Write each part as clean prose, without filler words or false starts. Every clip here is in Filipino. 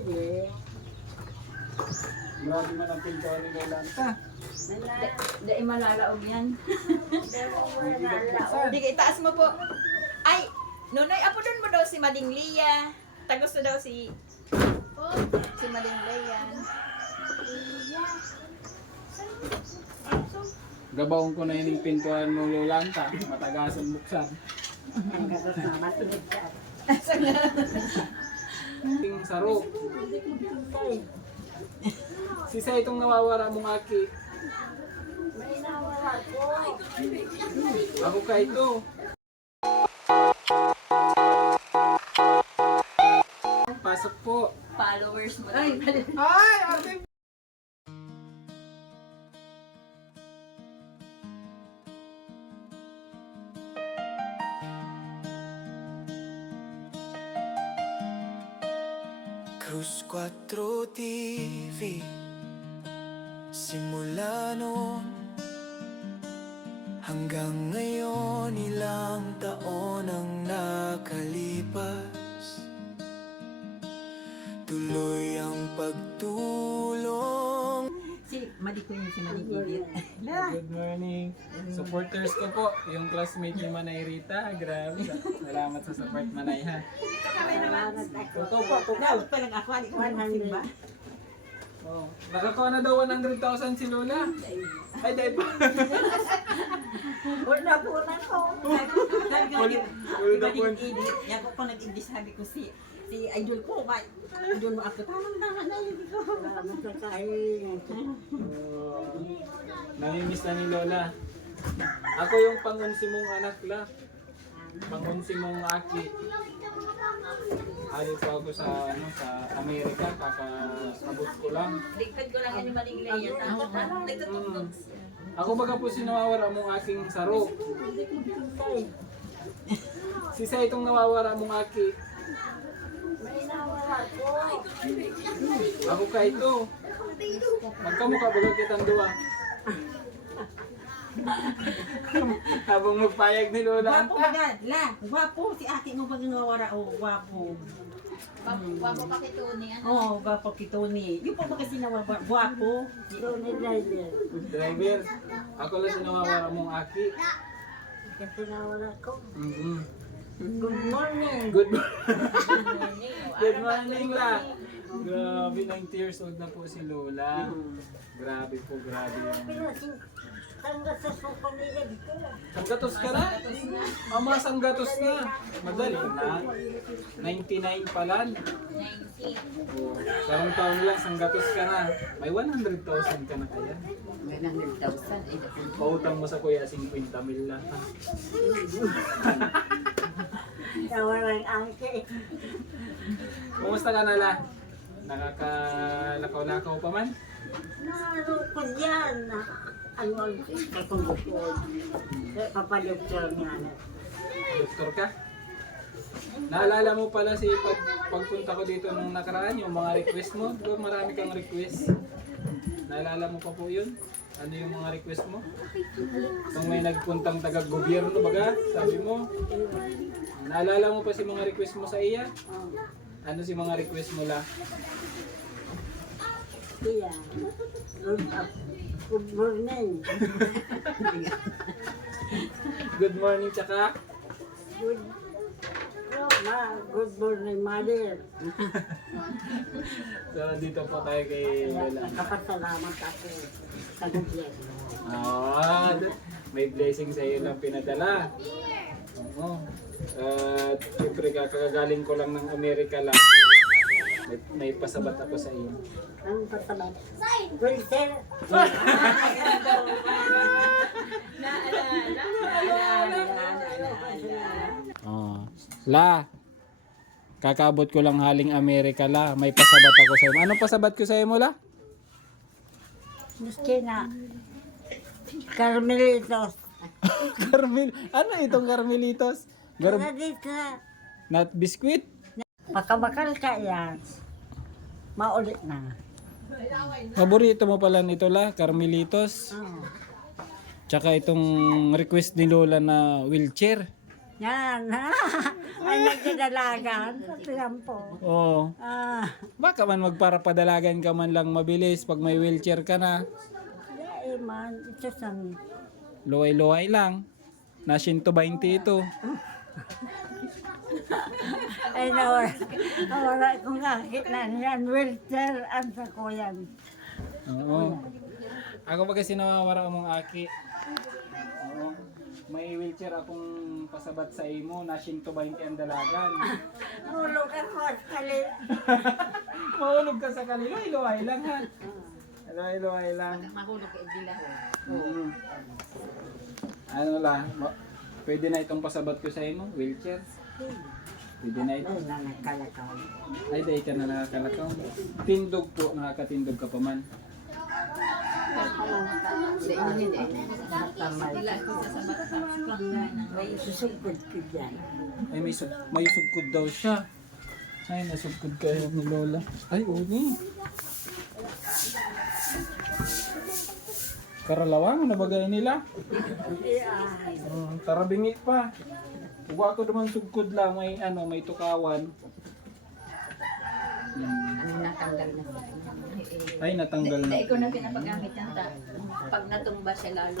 Pwede. Grabe man ang pintuan ni Lolanta. Dahil malalaog yan. Sige, itaas mo po. Ay, Nunoy, apo doon mo daw si Mading Lia. Tagusto daw si Mading Lia. Gabaon ko na yun yung pintuan mo Lolanta. Matagasan buksan. Ang gatot na, matinig ka. Ting saro. Sisa itong nawawara mong aki. May nawala ko. Ako ka ito. Pasok po. Followers mo. Ay, Ay! Ate! Cruz 4 TV. Simula noon hanggang ngayon, ilang taon ang nakalipas. Tuloy ang pagtulong. si Mading ko yun, si Mading Edith. Good morning. Supporters ko po, yung classmate ni Manay Rita. Grabe. Salamat sa support Manay ha. Ito po, tukal. Dapat pa lang ako, hindi ko magsing ba? Oh, nakakuha na daw 100,000 si Lola. Ay, dahil pa. Wala po na ko. Ulo na po. Yan ko nag-English, sabi ko si idol ko, idol mo ako. Tama na yun ko. Salamat sa kain. Namimiss na ni Lola. Ako yung pangunsi mong anak la. Pangunsi mong aki. Ari pa ako sa Amerika, kakabot ko lang. Ligpad ko lang yan yung Mading Lia. Nagtutugtog siya. Ako baga po si nawawara mong aking saro. Sisa itong nawawara mong aki. May nawala ko. Ako ka ito. Magkamukha baga kitang duwa. Habang magpayag ni Lola. Gwapo ba gan? La, gwapo. Si ate mo pag nawawara. Oh, gwapo. Wapo pa kay Tony, ano? Oh, gwapo kito ni. Yung pa ba kasi nawawara? Gwapo. Tony Driver. Driver, ako lang si nawawara mong aki. Kasi nawala ko. Good Good morning. morning. Good morning la. Grabe, 90 years old na po si Lola. Grabe po, grabe yung... Pinasing tangga sa sopa nila dito. Sanggatos ka na? Ama, sanggatos na. Madali na. 99 pa lang. 90. Oh, karong taon lang, sanggatos ka na. May 100,000 ka na kaya. May 100,000. Ay, Pautang mo sa kuya, 50 mil lang. Ha? Nawalang angke. Kumusta ka na la? Nakakalakaw-lakaw pa man? Ano ko yan? Ano ang kakundukod? Papadoktor niya. Doktor ka? Naalala mo pala si pagpunta ko dito nung nakaraan, yung mga request mo? Diba marami kang request? Naalala mo pa po yun? Ano yung mga request mo? Kung may nagpuntang taga-gobyerno baga, sabi mo? Naalala mo pa si mga request mo sa iya? Ano si mga request mo la? Iya. Good morning. Good morning tsaka? Good Good morning, mother. So dito po tayo kay Lola. Nakapasalamat ako sa gobyerno. May blessing sa iyo lang pinadala. Oo. At siyempre kakagaling ko lang ng Amerika lang. May pasabat ako sa iyo. Ang pasabat. Well, sir. Oh. La. Kakabot ko lang haling Amerika la. May pasabat ako sa iyo. Anong pasabat ko sa iyo mo la? Miski na. Carmelitos. Ano itong Carmelitos? Wala dito. Not biscuit? Pakabakal ka yan. Maulit na. Paborito mo pala nito la, Carmelitos. Oh. Tsaka itong request ni Lola na wheelchair. Yan. Ay nagdadalagan sa tiyan po. Oo. Ah. Baka man magparapadalagan ka man lang mabilis pag may wheelchair ka na. Kaya man, ito sang Luway-luway lang. Na 120 ito. ay nawala kong nakita yan, wheelchair, ang sa kuyan. Oo. Ako ba kasi nawawara mong aki? Oo. May wheelchair akong pasabat sa imo na 120 ang dalagan. Ulog ako at kali. Mahulog ka sa kanila, luway lang ha. Luway lang. Mahulog ka dila ho. Oo. Ano lang, pwede na itong pasabat ko sa imo, wheelchair. Pwede na ito. Ay, na nagkalakaw. Ay, dahil ka na nakakalakaw. Tindog po, nakakatindog ka pa man. Sa inyo din. Matamay. Dila ko sa sabat sa May susugod ko dyan. Ay, may sugkod daw siya. Ay, nasugkod kayo ni Lola. Ay, uni. Karalawang, nabagay nila. Tara bingi pa. Huwag ako naman sugkod lang, may tukawan. Natanggal na siya. Ay, natanggal na. Dahil ko na pinapagamit yan ta. Pag natumba siya lalo.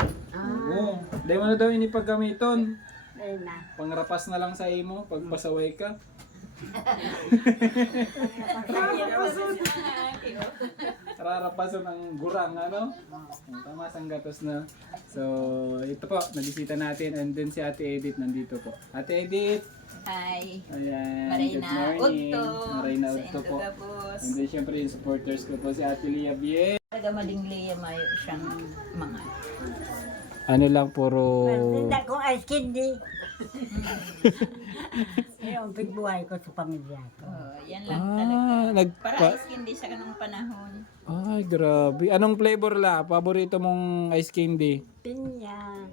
Oo. Dahil mo na daw inipagamiton. Ay na. Pangrapas na lang sa imo, pag pasaway ka. Rarapason ang gurang, ano? Tama, sang gatos na. So, ito po, nabisita natin. And then si Ate Edith nandito po. Ate Edith! Hi. Ayan, good Marina morning. Udto. Marina Sa Udto po. Indogabos. And then syempre yung supporters ko po si Ate Lia Bien. Talaga madingli mayo siyang mga. Ano lang, puro... Tinda ko ice candy. Yung pigbuhay ko sa pamilya ko. Oh, yan lang talaga. Para nagpa... ice candy sa kanong panahon. Ay, grabe. Anong flavor la? Paborito mong ice candy? Pinya.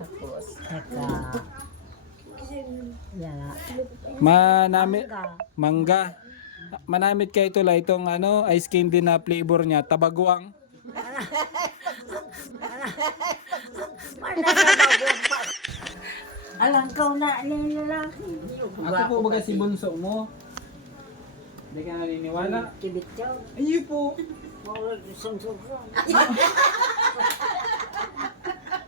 Tapos, Saka. Yan. Manamit... Ka. Mangga. Manamit kayo ito la, itong ano, ice candy na flavor niya, tabaguang. Alam ko na yung lalaki. Ako po baga si bunso mo. Hindi ka naniniwala? Kibit ko. Ayun po. Mawag sumsukro.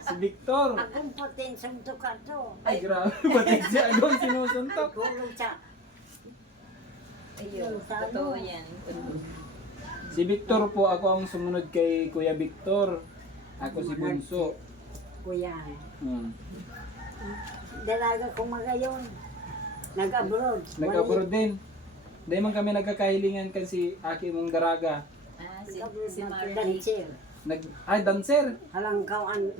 Si Victor. Akong putin sumsuka to. Ay, grabe. Pati siya doon sinusuntok. Gulong sa. ayun, totoo yan. Si Victor po, ako ang sumunod kay Kuya Victor. Ako si Bunso. Kuya. Hmm. Dalaga ko magayon. Nag-abroad. Nag-abroad din. Dahil man kami nagkakahilingan kasi aki mong daraga. Ah, Nag-abroad si na Marley. dancer. Ay, dancer! Halang ka ang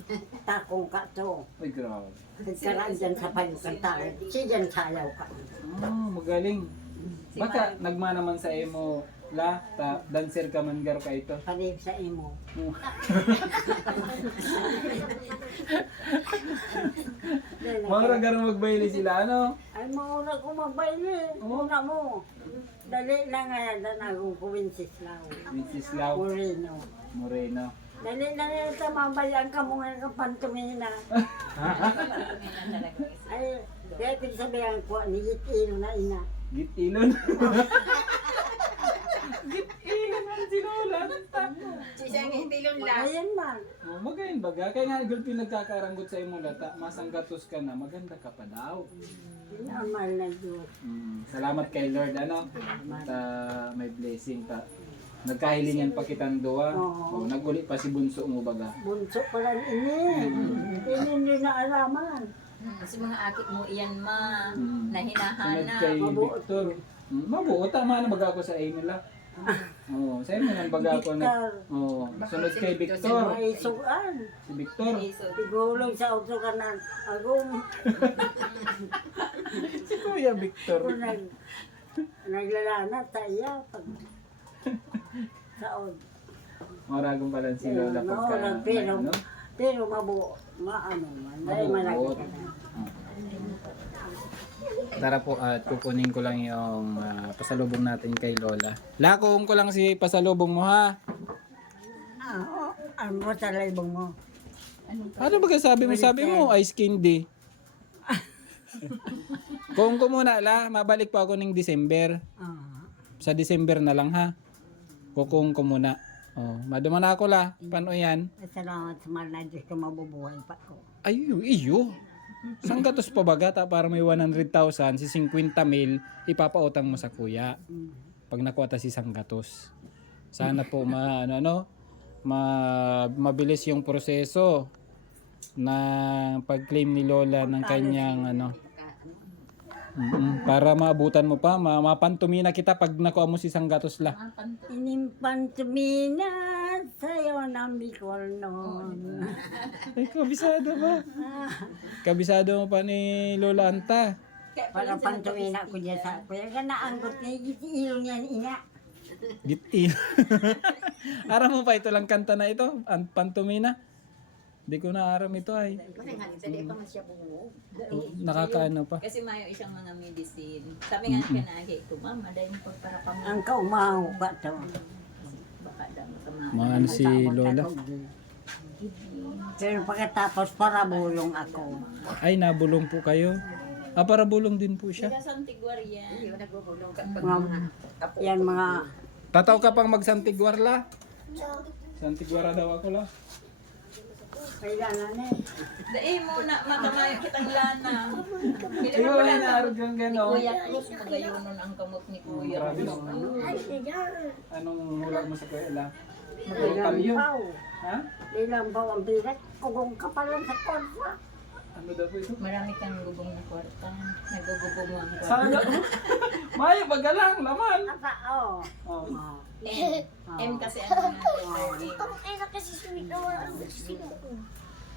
takong ka to. Ay, grabe. Nagkaraan dyan sa payukan tao. Siya dyan sayaw ka. Magaling. Baka nagma naman sa imo la, dancer ka man gar ka ito. Panib sa imo. Mga gar magbayli sila, ano? Ay, mauna ko mabayli. Una mo. Dali lang nga yan. Danagong ko Winsislaw. Mrs. Lau Moreno. Moreno. Dali lang yan. Tamabayan ka mo nga ng pantumina. Pagkuminan talaga. Ay, kaya pinasabihan ko, nigit-ilo na ina. Gitilon. Gitilon ang sinulan. Siya ang hitilon lang. Ayan man. Magayon baga. Kaya nga gulpi nagkakaranggot sa imo lata. Masanggatos ka na. Maganda ka pa daw. Normal na Diyos. Salamat kay Lord, ano? May blessing ta. Nagkahilingan pa kitang duwa. Oo. Naguli pa si bunso mo baga. Bunso pala ini. Hindi na alaman. Kasi mga akit mo iyan ma, Mm. na Sunod hinahanap. kay Mabuot. Victor. Mabuo, tama na baga ako sa imo la. Oo, sa imo nang baga ako na. Victor. Oo, sunod kay Victor. May suan. Si Victor. Sigulong sa auto ka na. Agong Si Kuya Victor. naglalana tayo. Pag saod. Maragong pala si Lola pagka pero, ano? pero mabuo. Maano man. Dahil Mabuo. malaki ka na. Tara po at kukunin ko lang yung pasalubong natin kay Lola. Lakong ko lang si pasalubong mo ha. Oo. Ano mo sa laibong mo? Ano ba sabi mo? Sabi mo ice candy. Kung ko muna la, mabalik pa ako ng December. Ah. Sa December na lang ha. Kukuhon ko muna. Oh, maduma na ako la. Paano yan? Salamat sa mahal na Diyos ko, mabubuhay pa ko. Ay, iyo. Sang gatos pa baga ta para may 100,000, si 50,000 ipapautang mo sa kuya. Pag nakuha ta si sang gatos. Sana po mabilis yung proseso na pag-claim ni Lola ng kanyang para maabutan mo pa, mapantumina kita pag nakuha mo si sang gatos la. Inimpan tuminat sa'yo ng Bicol noon. Ay, kabisado ba? Kabisado mo pa ni Lola Anta. Para pantumina ko dyan sa kuya. Ganaanggot niya, ilo niya ina. Gitin. Aram mo pa ito lang kanta na ito, ang pantumina. Di ko na aram ito ay. Nakakaano pa. Kasi mayo isang mga medicine. Sabi nga kanagi ko, mama, dahil mo para pang Ang kaumaw ba ito? baka daw makama. Mahal si Lola. Pero pagkatapos para bulong ako. Ay, nabulong po kayo. Para bulong din po siya. Sa Tigwarian. Yan mga Tataw ka pang magsantigwar la. Santigwara daw ako la. kailangan eh. Dahil mo na makamayo kitang lana. Ikaw ay naarog yung gano'n. Kuya Cruz, magayunon ang kamot ni Kuya Cruz. Anong hula mo sa kuya la? Ilang baw. Ha? Ilang baw ang bigat. Kugong ka pa lang sa korsa. Ano daw po ito? Marami kang gubong na kwarta. Nagugubong mo ang kwarta. Sana. Mayo, bagalang, laman. Asa, oh. Oh. M kasi ano na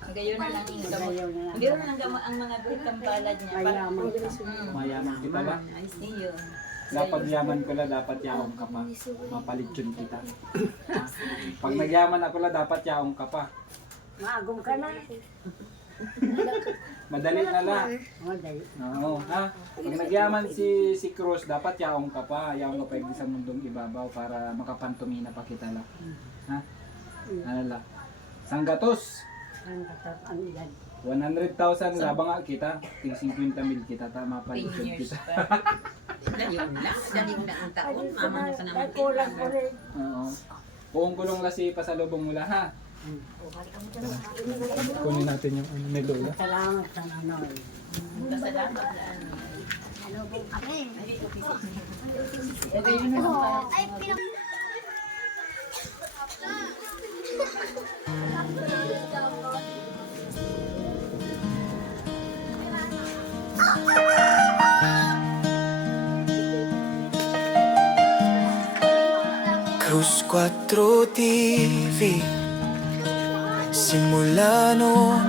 Magayon na lang yung gamot. Magayon na lang ang mga buhit ang palad niya. Mayaman ka. Mayaman kita ba? I see you. Dapat yaman ko la, dapat yaong ka pa. Mapalityon kita. Pag nagyaman ako la, dapat yaong ka pa. Maagong ka na. Madali na la. Madali. Oo, ha? Pag nagyaman si Cruz, dapat yaong ka pa. Yaong ka pa yung sa mundong ibabaw para makapantumina pa kita la. Ha? Ano la? Sanggatos. Ang katas ang ilan. 100,000 labang nga kita. Ting 50,000 kita. Tama pa 10 rin years kita. pa. Dali na ang taon. Mama na pa naman. Ay, kulang ko rin. Oo. Buong kulong la si pasalubong mula ha. Kunin natin yung ano ni Lola. Salamat sa nanoy. Kasalamat na ano. Cruz 4 TV. Simula noon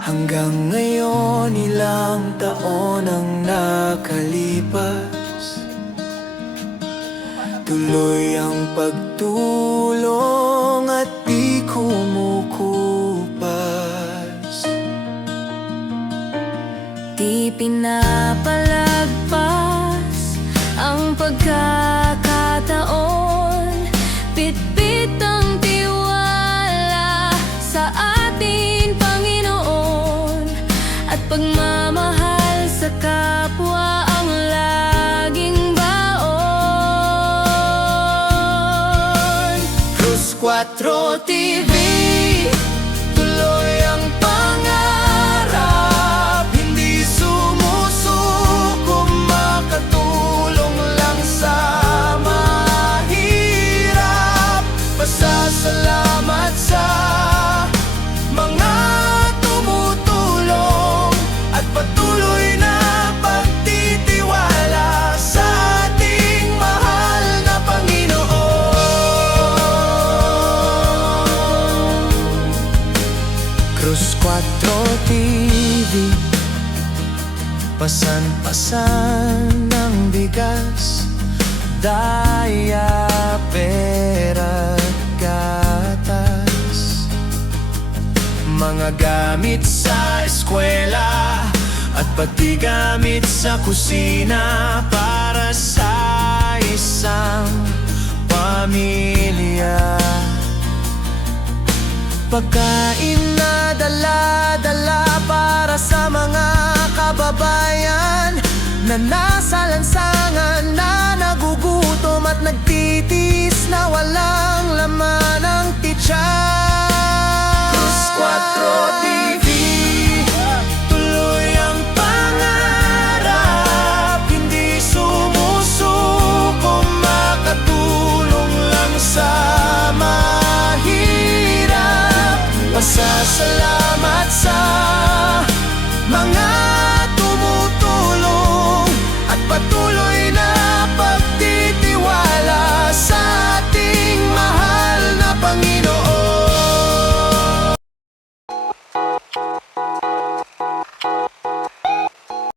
hanggang ngayon, ilang taon ang nakalipas. Tuloy ang pagtulong at di kumukupas. Di pinapalagpas ang pagkakataon. Bitbit ang tiwala sa ating Panginoon at pagmamahal sa kapwa ang laging baon. Cruz 4 TV, tuloy ang pangarap, hindi sumusuko, makatulong lang sa mahirap. Pasasalamat sa mga tumutulong at patuloy na pagtitiwala sa ating mahal na Panginoon. Cruz 4 TV, pasan-pasan ng bigas, daya, pera, gatas, mga gamit sa eskwela at pati gamit sa kusina para sa isang pamilya. Pagkain na dala-dala para sa mga kababayan na nasa lansangan na na walang laman ang tiyan. Cruz 4 TV, tuloy ang pangarap, hindi sumusuko, makatulong lang sa mahirap. Pasasalamat